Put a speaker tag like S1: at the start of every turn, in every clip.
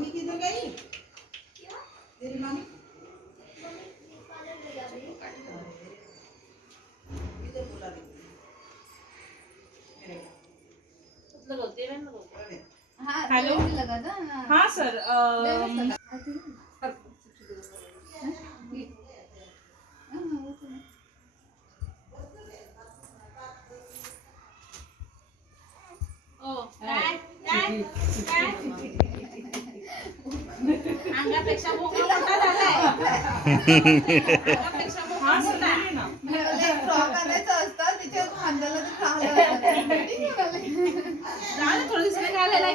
S1: Mummy किधर गई? तेरी मम्मी? किधर बोला रे
S2: हेलो? हाँ सर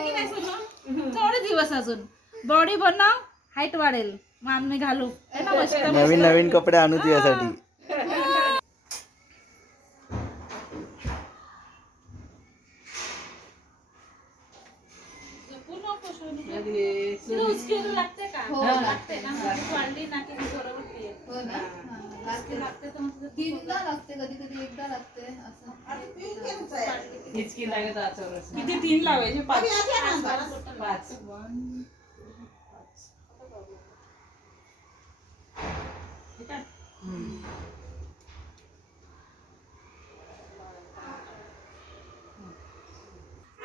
S3: थोडे दिवस अजून बॉडी बनव हाईट वाढेल मग आम्ही घालू
S4: नवीन नवीन कपडे आणू तुझ्यासाठी
S3: लागते का?
S5: हो,
S3: लागते ना? वाढली ना.
S5: हो. ना
S3: लागते लागते
S5: तीनदा लागते कधी कधी एकदा लागते असं.
S6: हिचकी लागत
S2: किती तीन लावायचे? पाच.
S6: पाच.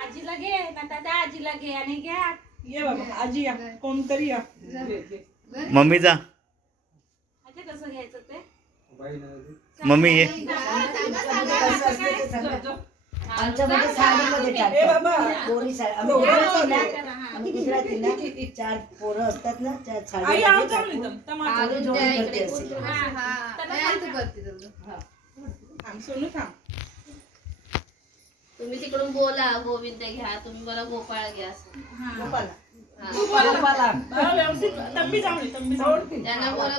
S3: आजीला घे ना त्या आजीला घे आणि घ्या.
S2: ये बाबा आजी या. कोणतरी या.
S4: मम्मीचा
S3: आजी कसं घ्यायचं ते?
S4: मम्मी ये.
S7: आमच्यामध्ये साडीमध्ये
S2: ए
S7: टाकतात
S2: बाबा.
S7: पोरी साडी आम्ही गुजराती ना आम्ही गुजराती ना चार पोरं असतात ना त्या
S2: आई
S7: साडीमध्ये
S2: आमच्या
S7: टाकून
S2: मुलीचं टमाटर
S7: आम्ही जोडी करते अशी
S5: हा नाही तू करते तुझं
S2: थांब सोनू थांब.
S8: तुम्ही तिकडून बोला गोविंद घ्या तुम्ही मला गोपाळ घ्या असं.
S1: गोपाला.
S2: हा,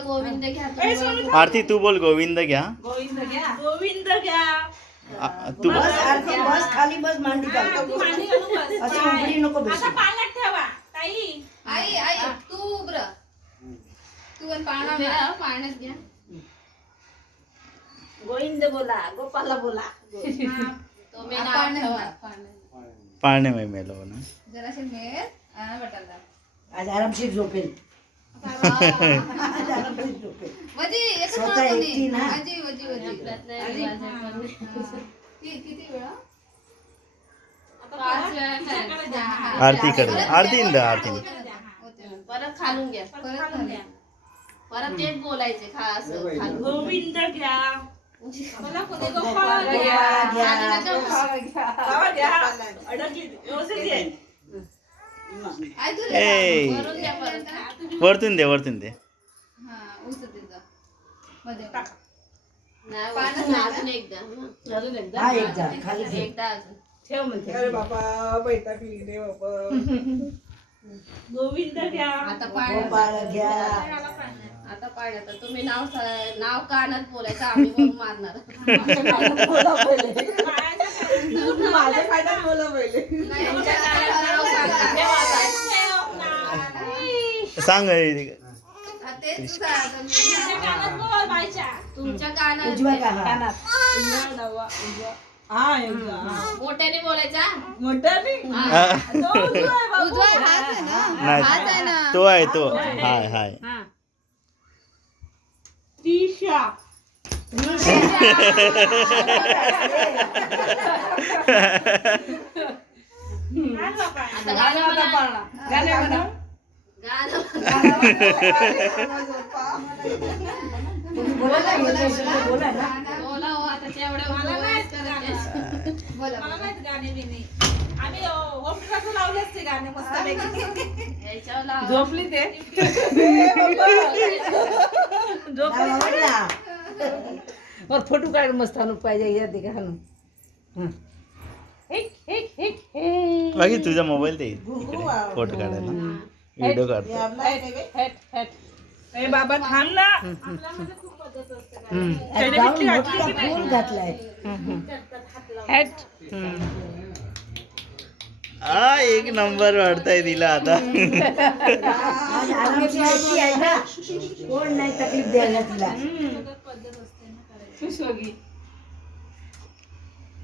S8: गोविंद घ्या मला
S4: आरती तू बोल गोविंद घ्या.
S6: गोविंद घ्या.
S2: गोविंद घ्या.
S4: तू
S7: बस आरती बस खाली बस मांडी घाल. अशी उघडी नको
S3: आता
S7: बसू
S3: पाण्यात ठेवा. ताई.
S5: आई आई तू उबर तू पण पाळणा
S8: राहा, पाण्यात घ्या.
S7: गोविंद बोला गोपाला बोला.
S4: पाळणे मै मेलो ना
S5: जराशे बटाला
S7: आज आरामशीर झोपेल. आज आरामशीर झोपेल.
S5: वजी एकच
S7: स्वतः
S5: मारतो
S7: एकटी
S5: मी.
S7: ना.
S5: वजी वजी वजी.
S8: आपल्यातलं एक वाजेपर्यंत.
S5: ती किती वेळा?
S8: पाच वेळा करायचं.
S4: आरतीकडे आरतीन द्या आरतीन
S5: होते.
S8: परत खालून घ्या.
S5: परत.
S8: परत तेच बोलायचे खा असं खालून.
S2: गोविंद घ्या.
S3: मला कोणी गोपाळ घ्या.
S7: घ्या. घ्या
S2: घ्या व्यवस्थित
S4: ए वरतून दे वरतून दे
S5: हा
S8: हं.
S7: हा
S2: गोविंद घ्या
S5: आता
S7: गोपाळ घ्या
S8: आता पाण्यात तुम्ही नाव सा- नाव कानात बोलायचं आम्ही मारणार
S2: माझ्या खाण्यात बोला पहिले
S8: तुमच्या कानात नाव सांगा. ठेवा आता.
S4: सांग.
S5: हा,
S3: कानात.
S8: तुमच्या कानात.
S7: हा
S2: एकदा.
S8: मोठ्याने बोलायचा?
S2: तो उजवा आहे बाबू.
S5: उजवा हाच आहे ना? हाच आहे
S4: नाही
S5: ना?
S4: तो आहे तो. हाय हाय.
S2: त्रिशा.
S8: आता गाणं म्हणा.
S6: गाणे म्हणा. झोपली ते
S7: झोपली
S6: मग फोटो काढ मस्त आणून पाहिजे या ते घालून
S4: बाकी तुझा मोबाईल दे फोटो काढायला. व्हिडिओ
S1: हे
S4: काढतो.
S1: आपला आहे नाही बे?
S6: हॅट हॅट
S2: ए बाबा थांब ना.
S7: फुल घातलाय.
S6: हॅट
S4: हा एक नंबर वाढताय तिला आता.
S7: आज आरामशीर एकटी आहे ना. कोण नाही तकलीफ द्यायला तिला.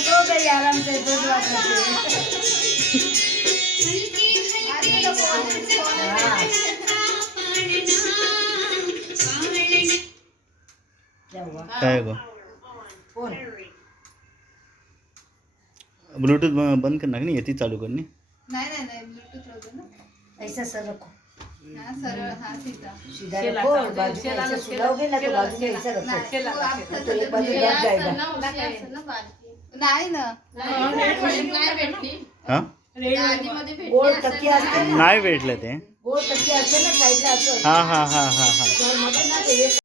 S7: सो गई आराम से दो बात क्या
S4: गो
S7: फोन
S4: ब्लूटूथ ब- बंद करणार नाही? येते चालू करणे.
S5: नाही नाही नाही ब्लूटूथ होतं ना.
S7: ऐसा सर रखो.
S5: हा सरळ हा सीधा
S7: सीधा
S6: शेला
S7: रखो
S6: का?
S7: और बाजू में
S6: शेला
S7: ऐसे
S6: ना,
S7: सुलाओगे ना तो
S6: शेला,
S7: बाजू में ऐसा रखो.
S5: नाही,
S6: शेला
S5: तू
S6: का,
S5: आपलं
S7: तो एक बाजू
S8: हे
S7: दब
S8: असं
S7: जाएगा
S8: ना, उशी असं ना बारकी.
S5: नाही ना.
S8: नाही भेटली
S4: हा?
S8: आधीमध्ये भेटली
S7: गोल
S8: असेल
S7: तकिया
S8: ना.
S7: असते ना.
S4: नाही भेटलं ते.
S7: गोल तकिया असते ना साईडला असं.
S4: हा हा हा हा हा